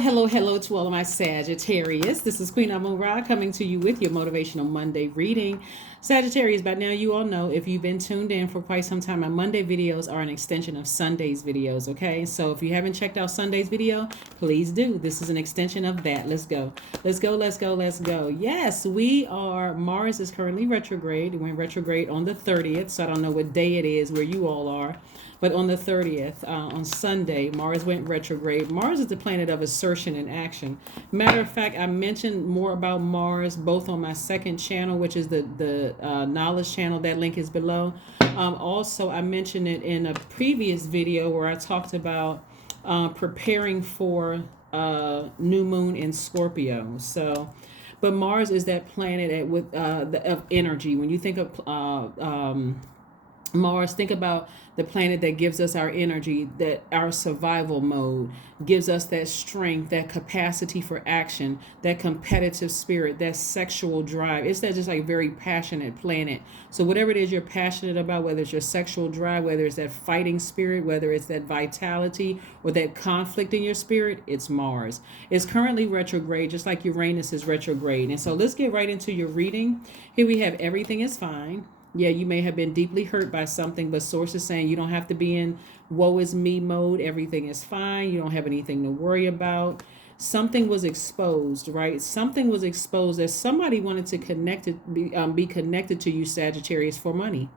Hello to all of my Sagittarius. This is Queen Amun Ra coming to you with your Motivational Monday reading. Sagittarius, by now you all know, if you've been tuned in for quite some time, my Monday videos are an extension of Sunday's videos, okay? So if you haven't checked out Sunday's video, please do. This is an extension of that. Let's go. Let's go. Yes, Mars is currently retrograde. It went retrograde on the 30th, so I don't know what day it is where you all are. But on the 30th, on Sunday, Mars went retrograde. Mars is the planet of assertion and action. Matter of fact, I mentioned more about Mars both on my second channel, which is the knowledge channel. That link is below. Also, I mentioned it in a previous video where I talked about preparing for new moon in Scorpio. But Mars is that planet of energy. When you think of Mars, think about the planet that gives us our energy, that our survival mode, gives us that strength, that capacity for action, that competitive spirit, that sexual drive. It's that just like very passionate planet. So whatever it is you're passionate about, whether it's your sexual drive, whether it's that fighting spirit, whether it's that vitality or that conflict in your spirit, it's Mars. It's currently retrograde, just like Uranus is retrograde. And so let's get right into your reading. Here we have everything is fine. Yeah, you may have been deeply hurt by something, but source is saying you don't have to be in woe is me mode. Everything is fine. You don't have anything to worry about. Something was exposed, right? Something was exposed that somebody wanted to be connected to you, Sagittarius, for money.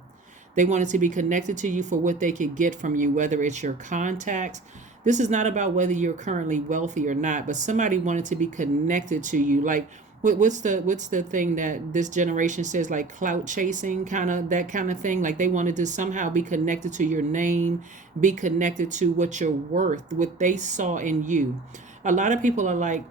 They wanted to be connected to you for what they could get from you, whether it's your contacts. This is not about whether you're currently wealthy or not, but somebody wanted to be connected to you. Like, what's the thing that this generation says, like clout chasing, that kind of thing? Like they wanted to somehow be connected to your name, be connected to what you're worth, what they saw in you. A lot of people are like,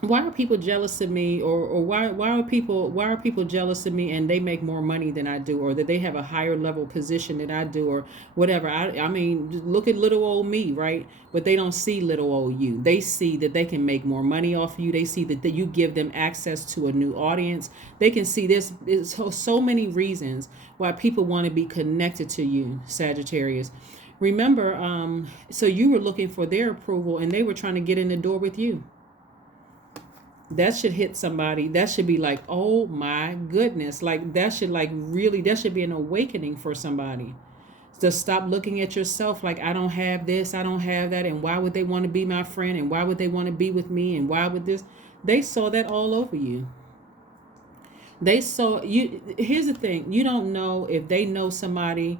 why are people jealous of me, or why are people jealous of me and they make more money than I do, or that they have a higher level position than I do, or whatever. I mean, look at little old me, right? But they don't see little old you. They see that they can make more money off of you. They see that you give them access to a new audience. They can see this. There's so many reasons why people want to be connected to you, Sagittarius. Remember, so you were looking for their approval and they were trying to get in the door with you. That should hit somebody. That should be like, oh my goodness. Like that should be an awakening for somebody. To stop looking at yourself like, I don't have this, I don't have that, and why would they want to be my friend, and why would they want to be with me, and why would this? They saw that all over you. They saw you. Here's the thing. You don't know if they know somebody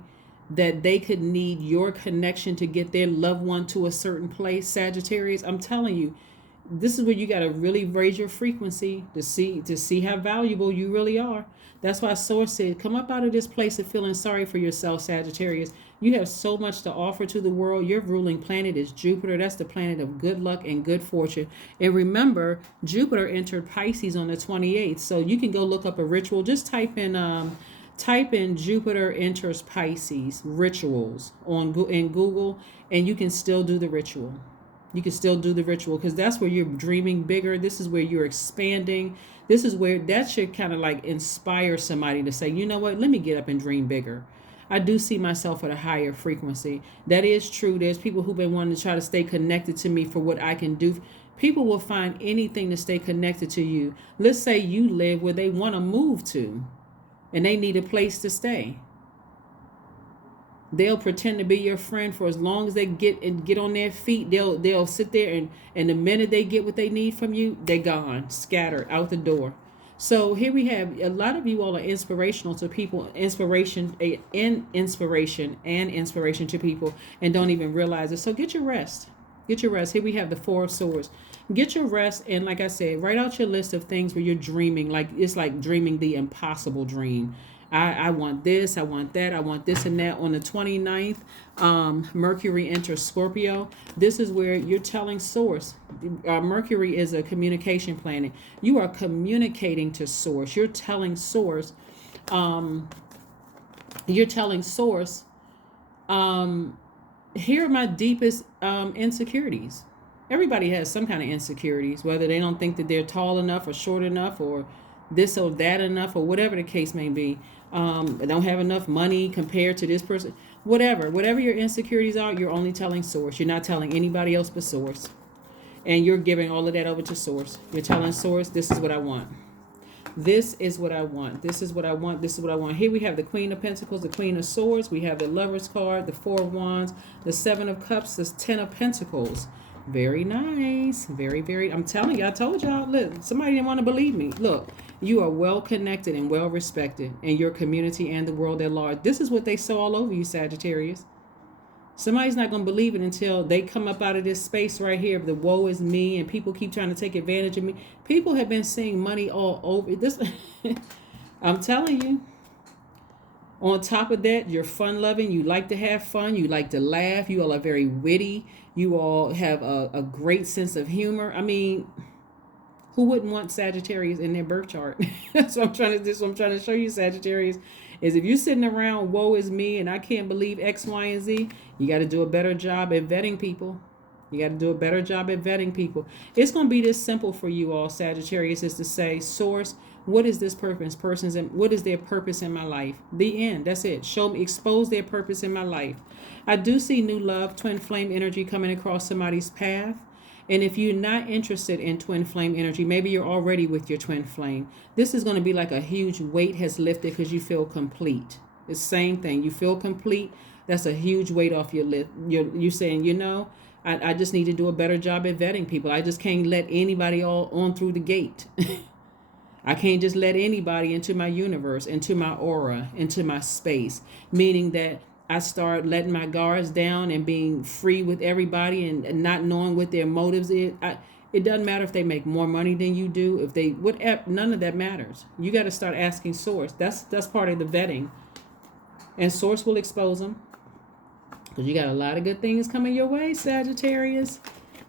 that they could need your connection to get their loved one to a certain place, Sagittarius. I'm telling you, this is where you got to really raise your frequency to see how valuable you really are. That's why Source said, come up out of this place of feeling sorry for yourself, Sagittarius. You have so much to offer to the world. Your ruling planet is Jupiter. That's the planet of good luck and good fortune. And remember, Jupiter entered Pisces on the 28th. So you can go look up a ritual. Just type in Jupiter enters Pisces rituals in Google, and you can still do the ritual. You can still do the ritual because that's where you're dreaming bigger. This is where you're expanding. This is where that should kind of like inspire somebody to say, you know what, let me get up and dream bigger. I do see myself at a higher frequency. That is true. There's people who've been wanting to try to stay connected to me for what I can do. People will find anything to stay connected to you. Let's say you live where they want to move to and they need a place to stay. They'll pretend to be your friend for as long as they get on their feet. They'll sit there and the minute they get what they need from you, they're gone, scattered out the door. So here we have a lot of you all are inspirational to people, inspiration to people, and don't even realize it. So get your rest. Get your rest. Here we have the Four of Swords. Get your rest, and like I said, write out your list of things where you're dreaming. Like it's like dreaming the impossible dream. I want this, I want that, I want this and that. On the 29th, Mercury enters Scorpio. This is where you're telling Source. Mercury is a communication planet. You are communicating to Source. You're telling Source, here are my deepest insecurities. Everybody has some kind of insecurities, whether they don't think that they're tall enough or short enough or this or that enough or whatever the case may be. Don't have enough money compared to this person. Whatever your insecurities are, you're only telling Source. You're not telling anybody else but Source. And you're giving all of that over to Source. You're telling Source, this is what I want. This is what I want. This is what I want. This is what I want. Here we have the Queen of Pentacles, the Queen of Swords. We have the Lover's card, the Four of Wands, the Seven of Cups, the Ten of Pentacles. Very nice. Very, very. I'm telling you, I told y'all. Look, somebody didn't want to believe me. Look, you are well connected and well respected in your community and the world at large. This is what they saw all over you, Sagittarius. Somebody's not going to believe it until they come up out of this space right here. The woe is me, and people keep trying to take advantage of me. People have been seeing money all over this. I'm telling you. On top of that, you're fun loving. You like to have fun. You like to laugh. You all are very witty. You all have a great sense of humor. I mean, who wouldn't want Sagittarius in their birth chart? That's what I'm trying to show you, Sagittarius. Is if you're sitting around, woe is me, and I can't believe X, Y, and Z, you got to do a better job at vetting people. You got to do a better job at vetting people. It's going to be this simple for you all, Sagittarius, is to say, Source, what is this purpose? What is their purpose in my life? The end. That's it. Show me, expose their purpose in my life. I do see new love, twin flame energy coming across somebody's path. And if you're not interested in twin flame energy, maybe you're already with your twin flame. This is going to be like a huge weight has lifted because you feel complete. It's the same thing. You feel complete. That's a huge weight off your lip. You're saying, you know, I just need to do a better job at vetting people. I just can't let anybody all on through the gate. I can't just let anybody into my universe, into my aura, into my space. Meaning that I start letting my guards down and being free with everybody and not knowing what their motives is. It doesn't matter if they make more money than you do. If they none of that matters. You got to start asking Source. That's part of the vetting, and Source will expose them because you got a lot of good things coming your way, Sagittarius.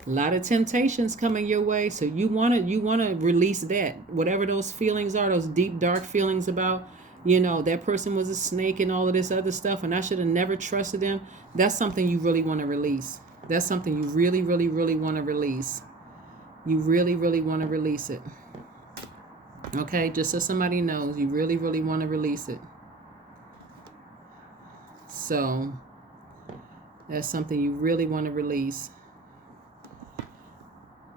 A lot of temptations coming your way, so you wanna release that, whatever those feelings are, those deep dark feelings about. You know, that person was a snake and all of this other stuff, and I should have never trusted them. That's something you really want to release. That's something you really, really, really want to release. You really, really want to release it. Okay, just so somebody knows, you really, really want to release it. So, that's something you really want to release.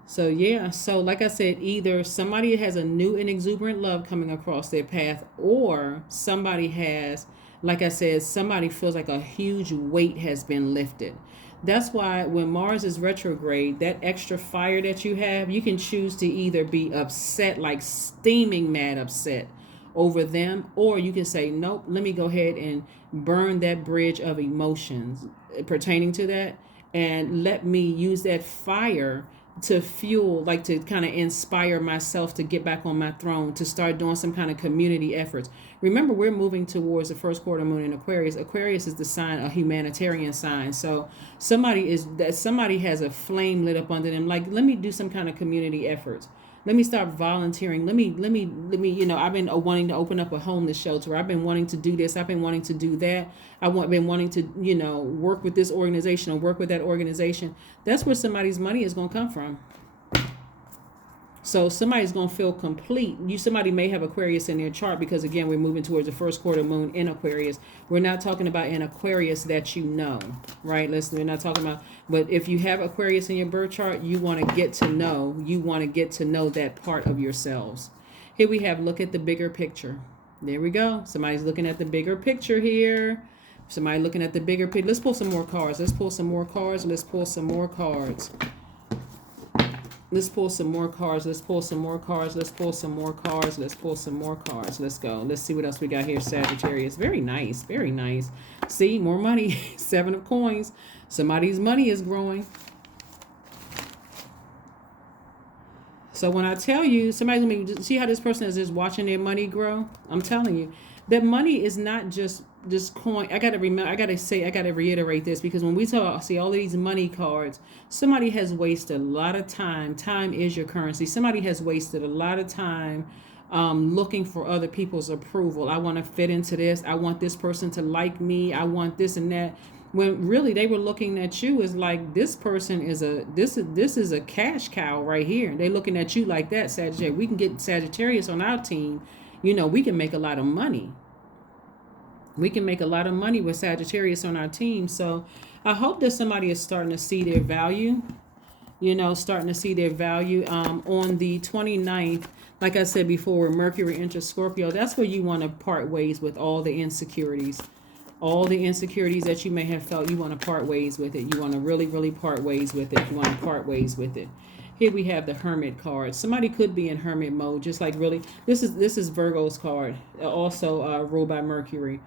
So yeah, so like I said, either somebody has a new and exuberant love coming across their path, or somebody has, like I said, somebody feels like a huge weight has been lifted. That's why when Mars is retrograde, that extra fire that you have, you can choose to either be upset, like steaming mad upset over them, or you can say, nope, let me go ahead and burn that bridge of emotions pertaining to that, and let me use that fire to fuel, like to kind of inspire myself to get back on my throne, to start doing some kind of community efforts. Remember, we're moving towards the first quarter moon in Aquarius. Aquarius is the sign, a humanitarian sign. So somebody has a flame lit up under them. Like, let me do some kind of community efforts. Let me start volunteering. Let me, you know, I've been wanting to open up a homeless shelter. I've been wanting to do this. I've been wanting to do that. Been wanting to, you know, work with this organization or work with that organization. That's where somebody's money is going to come from. So somebody's going to feel complete. Somebody may have Aquarius in their chart because, again, we're moving towards the first quarter moon in Aquarius. We're not talking about an Aquarius that you know, right? We're not talking about, but if you have Aquarius in your birth chart, you want to get to know that part of yourselves. Here we have, look at the bigger picture. There we go. Somebody's looking at the bigger picture here. Somebody looking at the bigger picture. Let's pull some more cards. Let's pull some more cards. Let's pull some more cards. Let's pull some more cards. Let's pull some more cards. Let's pull some more cards. Let's pull some more cards. Let's go. Let's see what else we got here, Sagittarius. Very nice. Very nice. See, more money. 7 of coins. Somebody's money is growing. So when I tell you, somebody's going to see how this person is just watching their money grow. I'm telling you, that money is not just coin. I got to reiterate this, because when we see all of these money cards, somebody has wasted a lot of time. Time is your currency. Somebody has wasted a lot of time looking for other people's approval. I want to fit into this. I want this person to like me. I want this and that. When really they were looking at you as like, this person is this is a cash cow right here. They're looking at you like that, Sagittarius. We can get Sagittarius on our team. You know, we can make a lot of money. We can make a lot of money with Sagittarius on our team. So I hope that somebody is starting to see their value. starting to see their value. On the 29th, like I said before, Mercury enters Scorpio, that's where you want to part ways with all the insecurities. All the insecurities that you may have felt, you want to part ways with it. You want to really, really part ways with it. You want to part ways with it. Here we have the Hermit card. Somebody could be in Hermit mode, just like really. This is Virgo's card, also ruled by Mercury.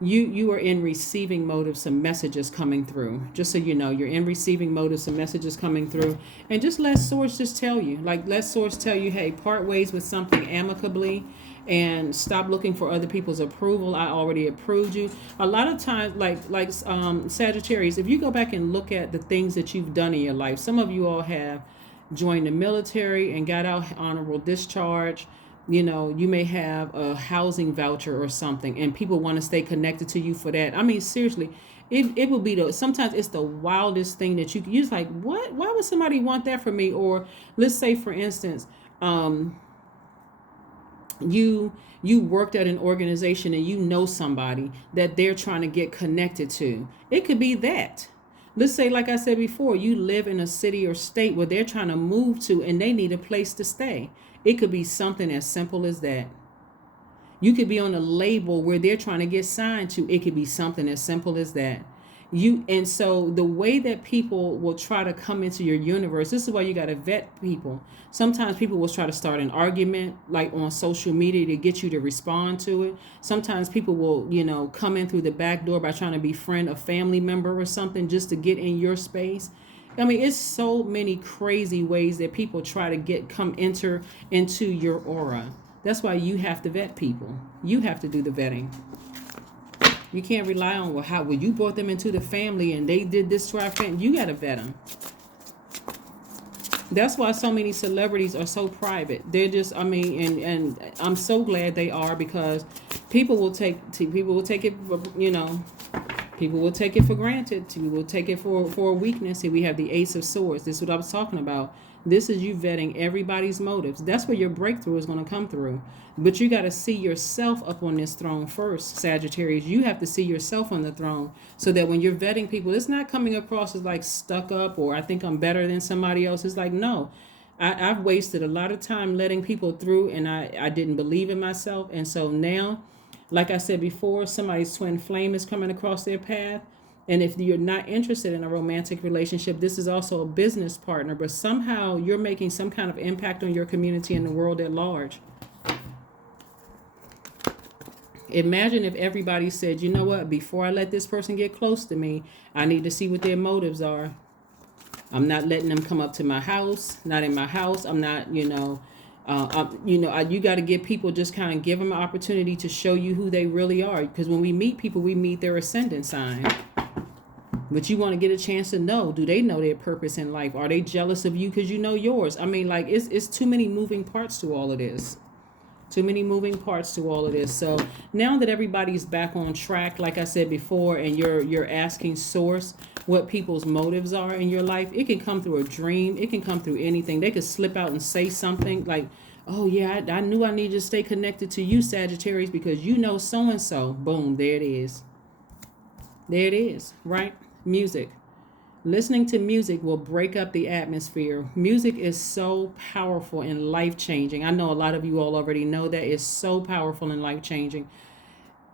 You are in receiving mode of some messages coming through. Just so you know, you're in receiving mode of some messages coming through, and just let source just tell you, let source tell you, hey, part ways with something amicably, and stop looking for other people's approval. I already approved you. A lot of times, like Sagittarius, if you go back and look at the things that you've done in your life, some of you all have joined the military and got out honorable discharge. You may have a housing voucher or something, and people want to stay connected to you for that. I mean, seriously, it will be sometimes it's the wildest thing that you're just like, what? Why would somebody want that from me? Or let's say, for instance, you worked at an organization and you know somebody that they're trying to get connected to. It could be that. Let's say, like I said before, you live in a city or state where they're trying to move to and they need a place to stay. It could be something as simple as that. You could be on a label where they're trying to get signed to. It could be something as simple as that. And so the way that people will try to come into your universe, this is why you got to vet people. Sometimes people will try to start an argument like on social media to get you to respond to it. Sometimes people will, come in through the back door by trying to befriend a family member or something just to get in your space. I mean, it's so many crazy ways that people try to enter into your aura. That's why you have to vet people. You have to do the vetting. You can't rely on, well, you brought them into the family and they did this to our family. You got to vet them. That's why so many celebrities are so private. They're just, and I'm so glad they are, because people will take it, people will take it for granted. People will take it for a weakness. Here we have the Ace of Swords. This is what I was talking about. This is you vetting everybody's motives. That's where your breakthrough is going to come through. But you got to see yourself up on this throne first, Sagittarius. You have to see yourself on the throne so that when you're vetting people, it's not coming across as like stuck up or I think I'm better than somebody else. It's like, no, I've wasted a lot of time letting people through, and I didn't believe in myself. And so now, like I said before, somebody's twin flame is coming across their path. And if you're not interested in a romantic relationship, this is also a business partner, but somehow you're making some kind of impact on your community and the world at large. Imagine if everybody said, you know what, before I let this person get close to me, I need to see what their motives are. I'm not letting them come up to my house, not in my house. I'm not, you got to give people, just kind of give them an opportunity to show you who they really are. Because when we meet people, we meet their ascendant sign. But you want to get a chance to know, do they know their purpose in life? Are they jealous of you because you know yours? I mean, like, it's too many moving parts to all of this. Too many moving parts to all of this. So now that everybody's back on track, like I said before, and you're asking source what people's motives are in your life, it can come through a dream. It can come through anything. They could slip out and say something like, oh, yeah, I knew I needed to stay connected to you, Sagittarius, because you know so-and-so. Boom, there it is. There it is, right? Music. Listening to music will break up the atmosphere. Music is so powerful and life-changing. I know a lot of you all already know that. It's so powerful and life-changing.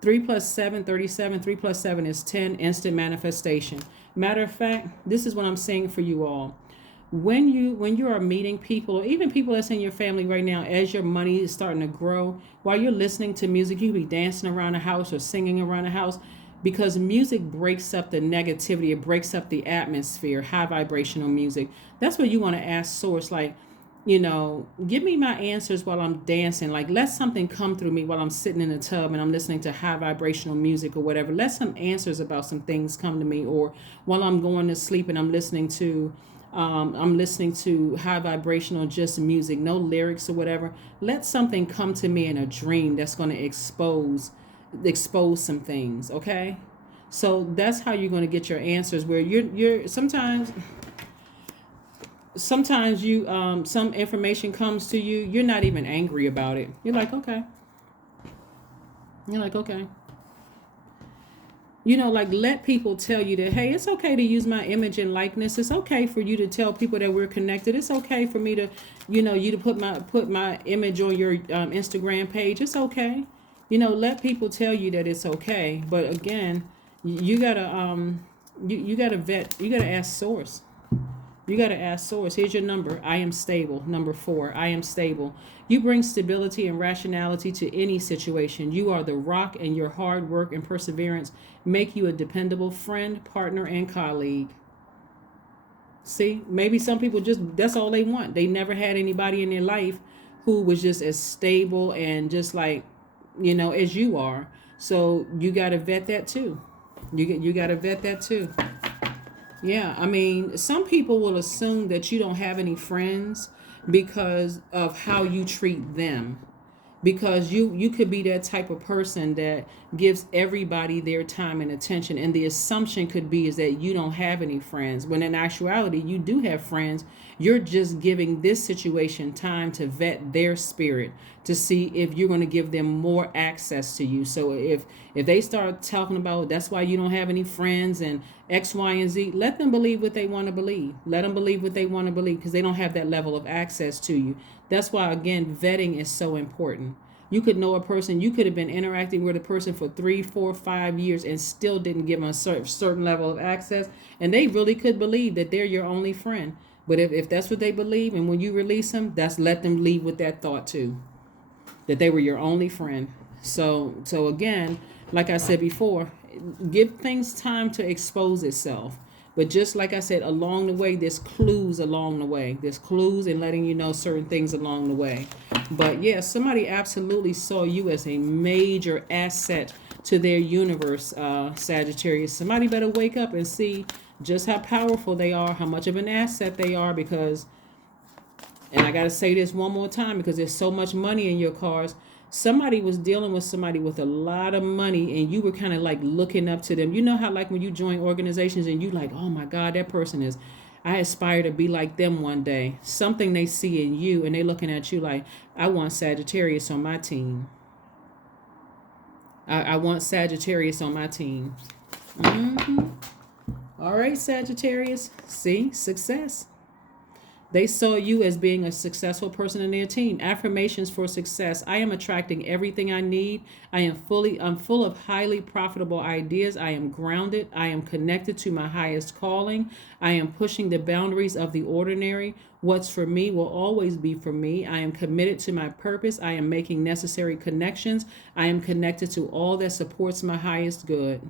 3 plus 7, 37. 3 plus 7 is 10. Instant manifestation. Matter of fact, this is what I'm saying for you all. When you are meeting people, or even people that's in your family right now, as your money is starting to grow, while you're listening to music, you be dancing around the house or singing around the house. Because music breaks up the negativity. It breaks up the atmosphere. High vibrational music. That's what you want to ask source. Like, give me my answers while I'm dancing. Like, let something come through me while I'm sitting in the tub and I'm listening to high vibrational music or whatever. Let some answers about some things come to me. Or while I'm going to sleep and I'm listening to high vibrational just music, no lyrics or whatever. Let something come to me in a dream that's going to expose some things. Okay, so that's how you're going to get your answers, where you're sometimes you some information comes to you, you're not even angry about it. You're like, okay. Like let people tell you that, hey, it's okay to use my image and likeness. It's okay for you to tell people that we're connected. It's okay for me to, you to put my image on your Instagram page. It's okay. Let people tell you that it's okay. But again, you gotta you gotta vet. You gotta ask source. You got to ask source. Here's your number. I am stable. Number 4, I am stable. You bring stability and rationality to any situation. You are the rock, and your hard work and perseverance make you a dependable friend, partner, and colleague. See, maybe some people just, that's all they want. They never had anybody in their life who was just as stable and just like, as you are. So you got to vet that too. You got to vet that too. Yeah, I mean, some people will assume that you don't have any friends because of how you treat them. Because you could be that type of person that gives everybody their time and attention, and the assumption could be is that you don't have any friends, when in actuality you do have friends. You're just giving this situation time to vet their spirit, to see if you're going to give them more access to you. So if they start talking about that's why you don't have any friends and X, Y, and Z, let them believe what they want to believe. Let them believe what they want to believe, because they don't have that level of access to you. That's why, again, vetting is so important. You could know a person, you could have been interacting with a person for 3, 4, 5 years and still didn't give them a certain level of access. And they really could believe that they're your only friend. But if that's what they believe, and when you release them, that's let them leave with that thought too, that they were your only friend. So again, like I said before, give things time to expose itself. But just like I said, along the way, there's clues along the way. There's clues in letting you know certain things along the way. But yeah, somebody absolutely saw you as a major asset to their universe, Sagittarius. Somebody better wake up and see just how powerful they are, how much of an asset they are, because, and I got to say this one more time because there's so much money in your cards. Somebody was dealing with somebody with a lot of money, and you were kind of like looking up to them. You know how like when you join organizations and you like, oh my God, that person is, I aspire to be like them one day. Something they see in you, and they looking at you like, I want Sagittarius on my team. I want Sagittarius on my team. All right, Sagittarius. See, success. They saw you as being a successful person in their team. Affirmations for success. I am attracting everything I need. I'm full of highly profitable ideas. I am grounded. I am connected to my highest calling. I am pushing the boundaries of the ordinary. What's for me will always be for me. I am committed to my purpose. I am making necessary connections. I am connected to all that supports my highest good.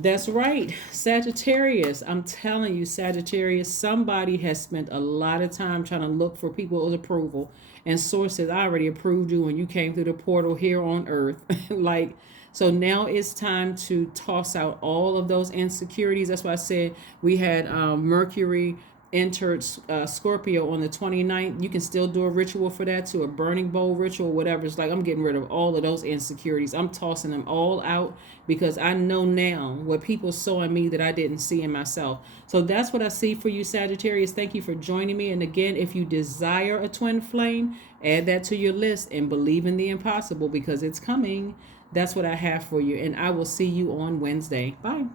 That's right, Sagittarius. I'm telling you, Sagittarius, somebody has spent a lot of time trying to look for people's approval. And source says, I already approved you when you came through the portal here on earth. Like, so now it's time to toss out all of those insecurities. That's why I said we had Mercury entered Scorpio on the 29th. You can still do a ritual for that, to a burning bowl ritual, whatever. It's like I'm getting rid of all of those insecurities. I'm tossing them all out, because I know now what people saw in me that I didn't see in myself. So that's what I see for you, Sagittarius. Thank you for joining me. And again, if you desire a twin flame, add that to your list and believe in the impossible, because it's coming. That's what I have for you. And I will see you on Wednesday. Bye.